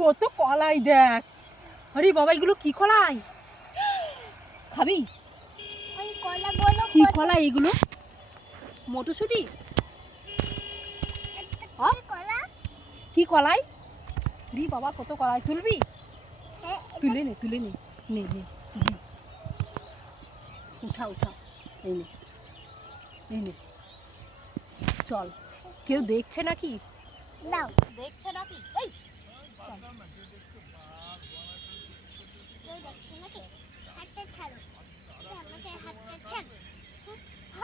কত কলাই দেখ। আরে বাবা এগুলো কি কলাই? খাবি? কি কলাই এগুলো? মটরশুঁটি? কি কলাই? রি বাবা কত কলাই তুলবি? তুলে নে তুলে নে নে নে। উঠা উঠা এই নে। এই নে। চল। কেউ দেখছে নাকি? দাও দেখছে নাকি? এই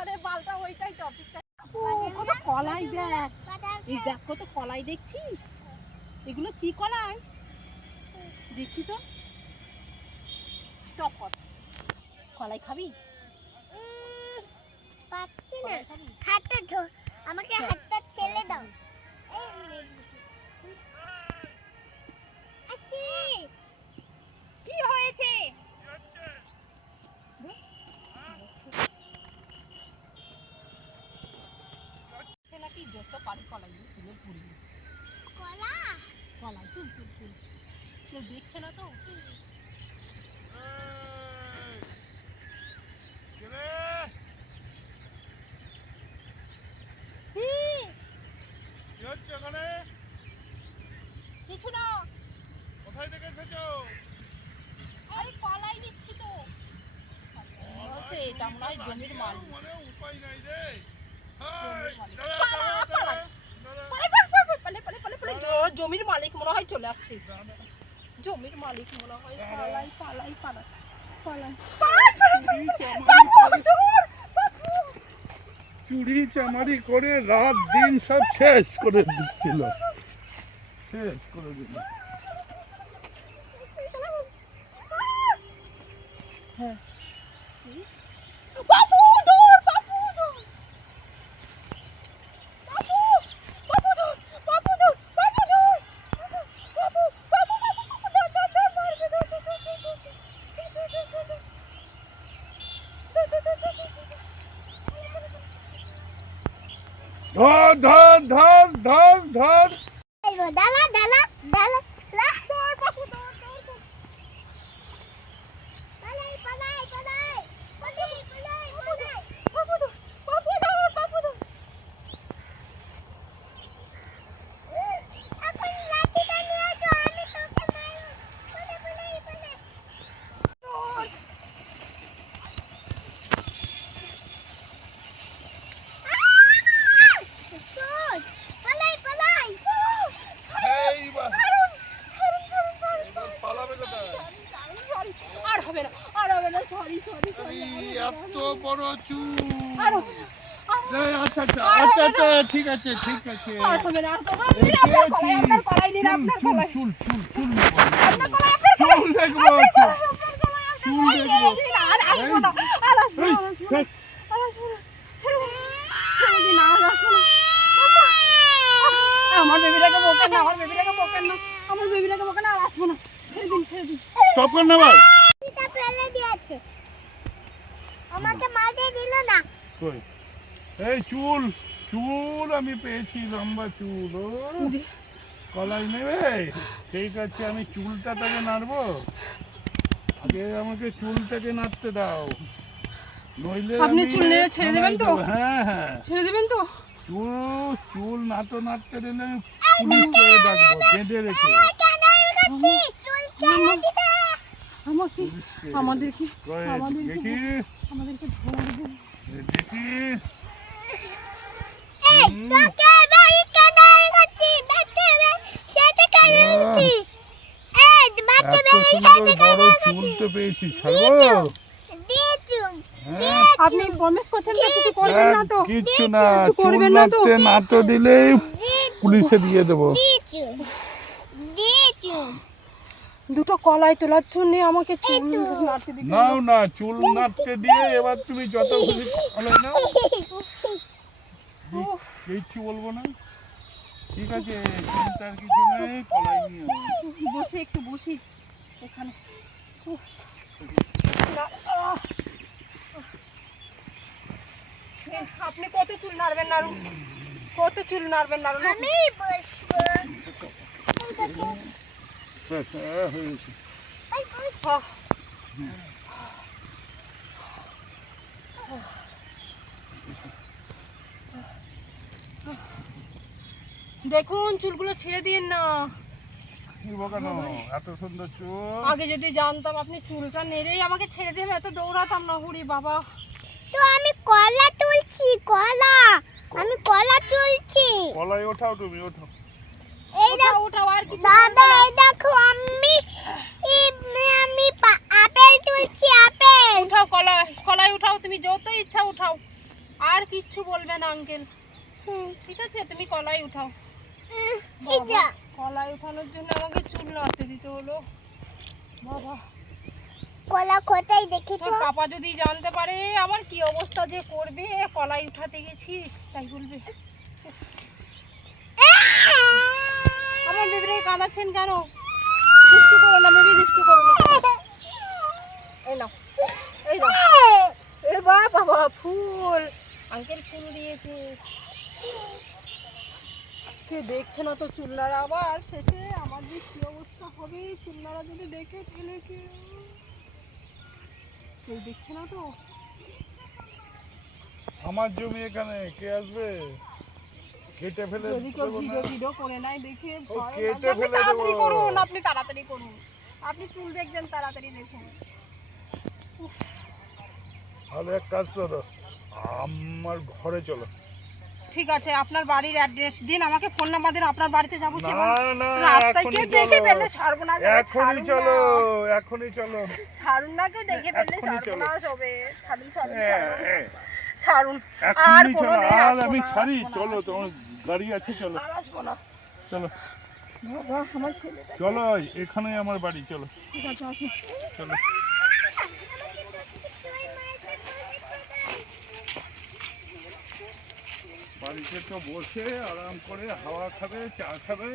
আরে বালটা ওইটাই টপিকটা কত কলাই দেখ। এই দেখ কত কলাই দেখছিস? এগুলো কি কলাই? দেখি তো। স্টপ কলাই খাবি? পাচ্ছি না। কলা? কলা তুল তুল তুল কেউ দেখছে না তো? কিছু না। কোথায় থেকে এসেছ? আরে কলাই নিচ্ছি তো। জমির মাল উপায় নাই রে। পালে, পালে, পালে, পালে, পালে, পালে, জ- জমির মালিক মনে হয় চলে আসছে। জমির মালিক মনে হয় পালাই পালাই পালাই পালাই। চুরি চামারি করে রাত দিন সব শেষ করে দিচ্ছিল। শেষ করে দিল। হ্যাঁ। ধর ধর ধর ধর ধর এই গো, দালা বড় চুল আমার বেবিটাকে বকেন না আমার বেবিটাকে না। আমার আর আসব না। ছেড়ে দিন ছেড়ে দিন। স্টপ কর না ভাই আমাকে মারতে দিল না। কই? এই চুল চুল আমি পেয়েছি লম্বা চুল কলাই নেবে? ঠিক আছে আমি চুলটাকে নাড়বো। আগে আমাকে চুলটাকে নাড়তে দাও। নইলে আপনি আমি চুল নেড়ে ছেড়ে দেবেন তো? হ্যাঁ হ্যাঁ। ছেড়ে দেবেন তো? চুল চুল নাটো নাড়তে দিলে আমি পুলিশকে ডাকবো বেঁধে রেখে। চুল আমাকে আমাদেরকে আমাদেরকে আমাদেরকে পেয়েছি আপনি কিছু না তো? দিলেই পুলিশে দিয়ে দেবো। দুটো কলাই তোলার জন্য আমাকে চুল নাড়তে দিতে নাও না চুল নাড়তে দিয়ে এবার তুমি যত খুশি কলাই নাও। কিচ্ছু বলব না? ঠিক আছে চিন্তার কিছু নেই কলাই নিও। বসে একটু বসি। এখানে। আপনি কত চুল নাড়বেন নাড়ুন কত চুল নাড়বেন নাড়ুন। আমি বসবো। দেখুন চুলগুলো ছেড়ে দিন না। এত সুন্দর চুল। আগে যদি জানতাম আপনি চুলটা নেড়েই আমাকে ছেড়ে দেবে এত দৌড়াতাম না হুড়ি বাবা। তো আমি কলা তুলছি কলা। আমি কলা তুলছি। কলাই ওঠাও তুমি ওঠাও। এই উঠাও আর কিছু দাদা এই দেখো আমি এই- আমি পা- আপেল তুলছি আপেল উঠাও কলাই কলাই উঠাও তুমি যত ইচ্ছা উঠাও আর কিচ্ছু বলবে না আঙ্কেল ঠিক আছে? তুমি কলাই উঠাও। কলাই উঠানোর জন্য আমাকে চুল নাড়তে দিতে হলো। বাবা। কলা কোথায় দেখি তো? পাপা যদি জানতে পারে আমার কি অবস্থা যে করবে? কলাই উঠাতে গেছিস? তাই বলবে। আমার কাঁদাচ্ছেন কেন? দুষ্টু করো না বেবি দুষ্টু করো না। এই নাও এই নাও। এ বাবা ফুল। আঙ্কেল ফুল দিয়েছে। কে দেখছে না তো চুল্লারা আবার? শেষে আমার যে কি অবস্থা হবে চুল্লারা যদি দেখে ফেলে কে? কেউ দেখছে না তো? আমার জমি এখানে কে আসবে? কেটে ফেলে যদি কেউ ভিডিও ভিডিও করে নাই দেখে কেটে ফেলে তাড়াতাড়ি করুন আপনি তাড়াতাড়ি করুন। আপনি চুল দেখবেন তাড়াতাড়ি দেখুন। তাহলে এক কাজ করো। আমার ঘরে চলো। ঠিক আছে আপনার বাড়ির অ্যাড্রেস দিন আমাকে ফোন নাম্বার দিন আপনার বাড়িতে যাব না না রাস্তায় কেউ দেখে চলো। ফেললে সর্বনাশ হবে এখনই চলো এখনই চলো। ছাড়ুন না কেউ দেখে ফেললে চলো। সর্বনাশ হবে ছাড়ুন ছাড়ুন ছাড়ুন। আর কোনোদিন আর আমি ছাড়ি। চলো তোমার গাড়ি আছে চলো। আসব না। চলো। চলো এখানেই আমার বাড়ি চলো। ঠিক আছে আসুন। চলো। বাড়িতে তো বসে আরাম করে হাওয়া খাবে চা খাবে।